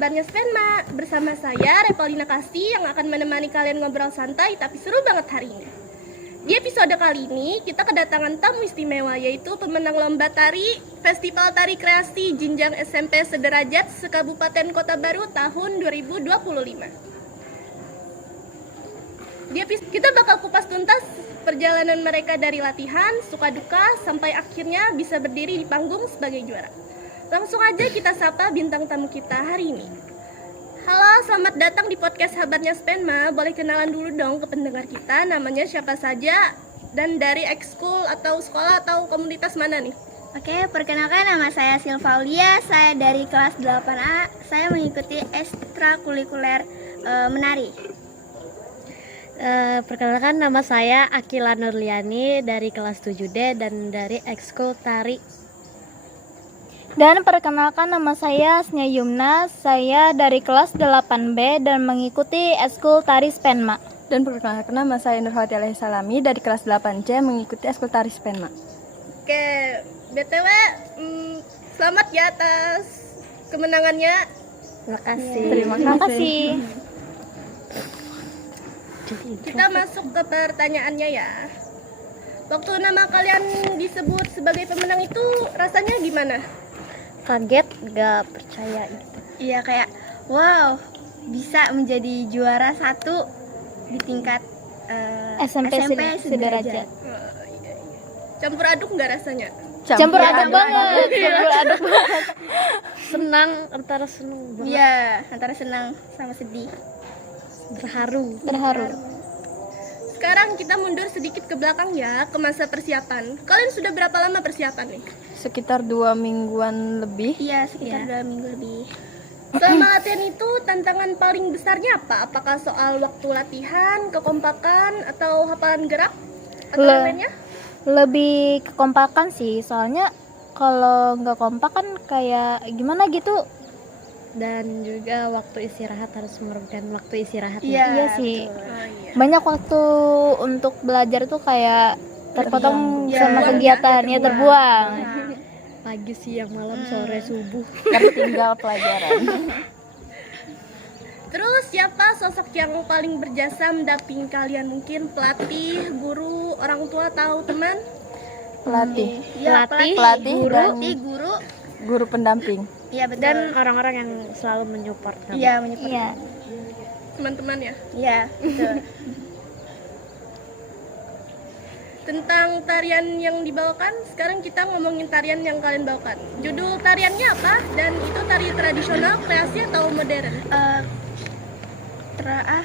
Kabarnya Spenma. Bersama saya Repolina Kasih yang akan menemani kalian ngobrol santai tapi seru banget hari ini. Di episode kali ini kita kedatangan tamu istimewa, yaitu pemenang lomba tari Festival Tari Kreasi Jenjang SMP Sederajat se-Kabupaten Kota Baru tahun 2025. Kita bakal kupas tuntas perjalanan mereka dari latihan, suka duka, sampai akhirnya bisa berdiri di panggung sebagai juara. Langsung aja kita sapa bintang tamu kita hari ini. Halo, selamat datang di podcast Kabarnya Spenma. Boleh kenalan dulu dong ke pendengar kita, namanya siapa saja dan dari ekskul atau sekolah atau komunitas mana nih? Oke, perkenalkan nama saya Silvaulia, saya dari kelas 8A, saya mengikuti ekstrakurikuler menari. Perkenalkan nama saya Akila Nurliani dari kelas 7D dan dari ekskul tari. Dan perkenalkan nama saya Asnya Yumna, saya dari kelas 8B dan mengikuti ekskul tari Spenma. Dan perkenalkan nama saya Nurhawati Alaihissalami dari kelas 8C mengikuti ekskul tari Spenma. Oke, BTW selamat ya atas kemenangannya. Terima Terima kasih. Kita masuk ke pertanyaannya ya. Waktu nama kalian disebut sebagai pemenang itu rasanya gimana? Kaget, gak percaya gitu. Iya, kayak wow, bisa menjadi juara 1 di tingkat SMP Sederajat. Sederajat. Campur aduk nggak rasanya? Campur aduk banget. Campur aduk banget. Senang, antara senang banget, Iya, antara senang sama sedih. terharu. Sekarang kita mundur sedikit ke belakang ya, ke masa persiapan. Kalian sudah berapa lama persiapan nih? Sekitar 2 mingguan lebih. Iya, sekitar 2 minggu lebih. Selama latihan itu tantangan paling besarnya apa? Apakah soal waktu latihan, kekompakan, atau hafalan gerak? Atau yang lainnya? Lebih kekompakan sih, soalnya kalau nggak kompak kan kayak gimana gitu. Dan juga waktu istirahat, harus merugikan waktu istirahat. Iya sih. betul. Oh, iya. Banyak waktu untuk belajar tuh kayak terpotong Iya, sama terbuang ya, kegiatannya terbuang. Pagi, siang, malam, sore, subuh. Tertinggal pelajaran. Terus siapa sosok yang paling berjasa mendampingi kalian? Mungkin pelatih, guru, orang tua, atau teman? Pelatih, Iya, Pelatih dan guru. guru pendamping. Iya, betul. Dan orang-orang yang selalu menyupport kami. Iya, menyupport. Iya. Teman-teman ya. Iya, betul. Tentang tarian yang dibawakan, sekarang kita ngomongin tarian yang kalian bawakan. Judul tariannya apa? Dan itu tari tradisional, kreasi, atau modern?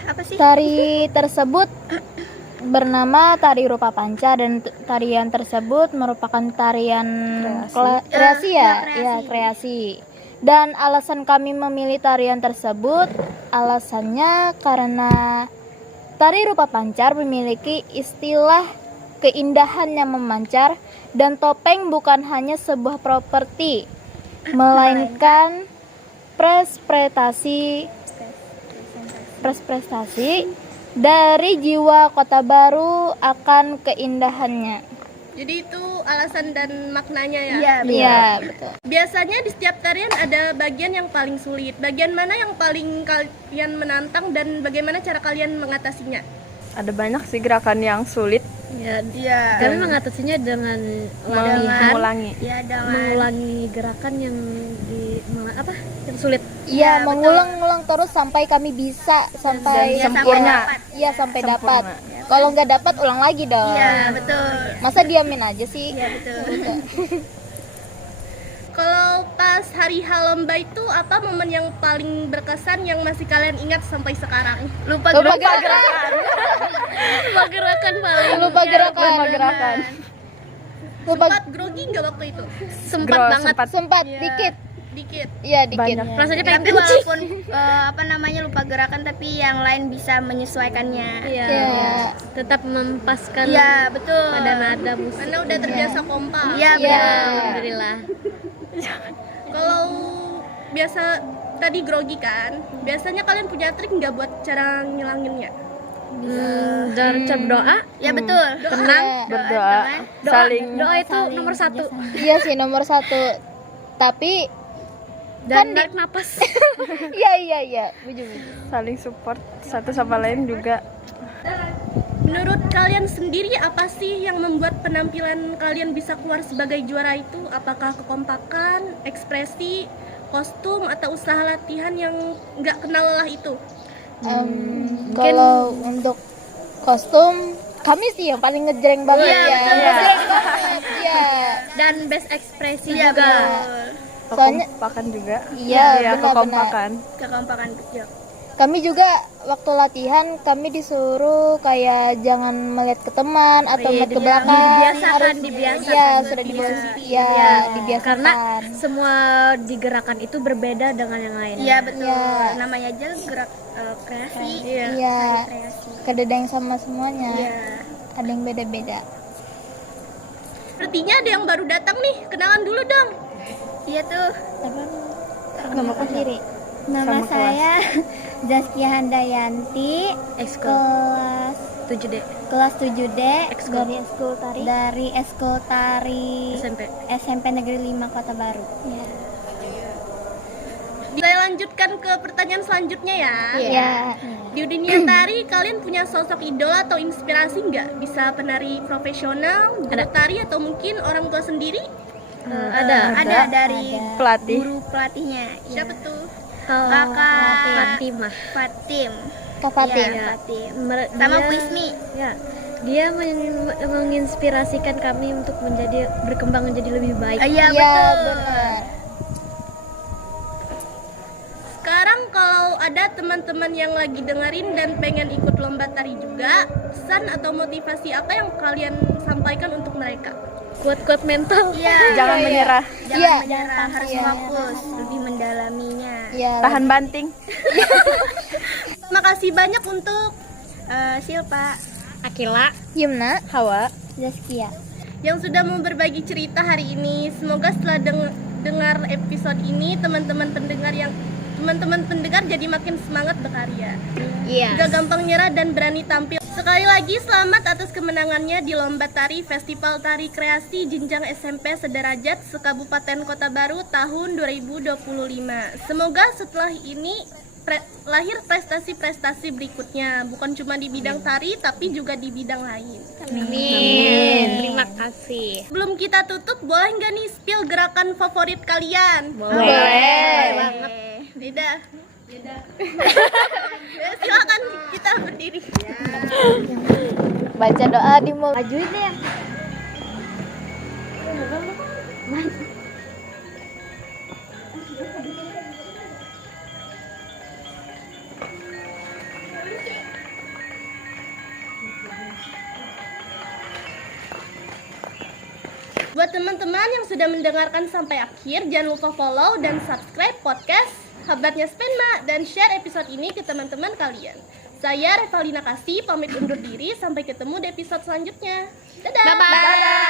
Apa sih? Tari tersebut bernama Tari Rupa Panca dan tarian tersebut merupakan tarian kreasi ya? kreasi. Iya, kreasi. Dan alasan kami memilih tarian tersebut, alasannya karena Tari Rupa Pancar memiliki istilah keindahan yang memancar dan topeng bukan hanya sebuah properti, melainkan prestasi dari jiwa Kota Baru akan keindahannya. Jadi itu alasan dan maknanya ya? Iya, Iya, betul. Biasanya di setiap tarian ada bagian yang paling sulit. Bagian mana yang paling kalian menantang dan bagaimana cara kalian mengatasinya? Ada banyak sih gerakan yang sulit Ya, Iya. kami mengatasinya dengan latihan, mengulangi. Ya, dengan mengulangi gerakan yang yang sulit. Iya, mengulang-ulang terus sampai kami bisa sampai Dan sempurna. Iya, sampai Sempurna. dapat. Kalau nggak dapat ulang lagi dong. Iya, betul. Masa diamin aja sih? Iya, betul. Kalau pas hari lomba itu apa momen yang paling berkesan yang masih kalian ingat sampai sekarang? Lupa Lupa gerakan. gerakan. Lupa gerakan paling. Lupa gerakan. Lupa gerakan. Lupa Sempat grogi nggak waktu itu? Sempat banget. sempat Iya. dikit. Dikit. Iya, dikit. Banyak. Rasanya pengen Tapi kencing. walaupun lupa gerakan, tapi yang lain bisa menyesuaikannya. Iya. Iya. Tetap mempaskan Iya, betul. pada nada musik. Karena udah terbiasa kompak. Iya, Iya. betul. Alhamdulillah. Kalau biasa tadi grogi kan, biasanya kalian punya trik nggak buat cara ngilanginnya? Dan cara berdoa, Ya, betul. tenang. Berdoa, saling Doa itu nomor 1. Iya sih nomor 1. Tapi Dan narik napas. Iya. Buju. Saling support satu sama lain juga. Menurut kalian sendiri apa sih yang membuat penampilan kalian bisa keluar sebagai juara itu? Apakah kekompakan, ekspresi, kostum, atau usaha latihan yang nggak kenal lelah itu? Kalau untuk kostum kami sih yang paling ngejreng banget Iya, ya. betul. Ngejreng banget. Iya. Dan best ekspresi Iya, juga. Soalnya Kekompakan juga. iya, benar-benar. kekompakan. Kekompakan kecil. Kami juga waktu latihan kami disuruh kayak jangan melihat ke teman atau melihat ke belakang. Dibiasakan. Iya, sudah dibiasakan. Karena semua di gerakan itu berbeda dengan yang lain. Iya betul. Iya. Namanya aja gerak kreasi. Iya. Kreasi. Kada ada yang sama semuanya. Iya. Ada yang beda-beda. Sepertinya ada yang baru datang nih, kenalan dulu dong. Iya tuh. Nama sendiri. Nama Sama saya Zaskia Handayanti, Ekskul kelas 7D 7D Ekskul. dari Eskul Tari SMP. Negeri 5 Kota Baru. Saya lanjutkan ke pertanyaan selanjutnya ya. Iya. Di dunia tari, kalian punya sosok idola atau inspirasi nggak? Bisa penari profesional, guru tari, atau mungkin orang tua sendiri? Ada dari Pelatih. guru pelatihnya. Siapa tuh? Kakak Fatimah. Fatim. Kak Fatih. Iya, Fatim. Sama Bu Ismi. Ya, dia menginspirasikan kami untuk berkembang menjadi lebih baik. Iya Iya, betul. benar. Sekarang kalau ada teman-teman yang lagi dengerin dan pengen ikut lomba tari juga, pesan atau motivasi apa yang kalian sampaikan untuk mereka? Kuat-kuat mental. Iya. Jangan menyerah. Jangan Iya. menyerah, harus Iya. fokus, lebih mendalaminya. Iya. Tahan banting. Terima kasih banyak untuk Silpa. Akila. Yumna, Hawa. Zaskia. yang sudah mau berbagi cerita hari ini. Semoga setelah dengar episode ini teman-teman pendengar jadi makin semangat berkarya. Iya. Gak gampang nyerah dan berani tampil. Sekali lagi selamat atas kemenangannya di Lomba Tari Festival Tari Kreasi Jenjang SMP Sederajat Sekabupaten Kota Baru tahun 2025. Semoga setelah ini lahir prestasi-prestasi berikutnya, bukan cuma di bidang tari tapi juga di bidang lain. Amin. Terima kasih. Sebelum kita tutup, boleh nggak nih spill gerakan favorit kalian? Boleh. Beda. Ya, silakan kita berdiri. Baca doa di mulut. Majuin deh. Buat teman-teman yang sudah mendengarkan sampai akhir, jangan lupa follow dan subscribe podcast Habatnya Spenma dan share episode ini ke teman-teman kalian. Saya Revalina Kasih pamit undur diri, sampai ketemu di episode selanjutnya. Dadah. Bye-bye.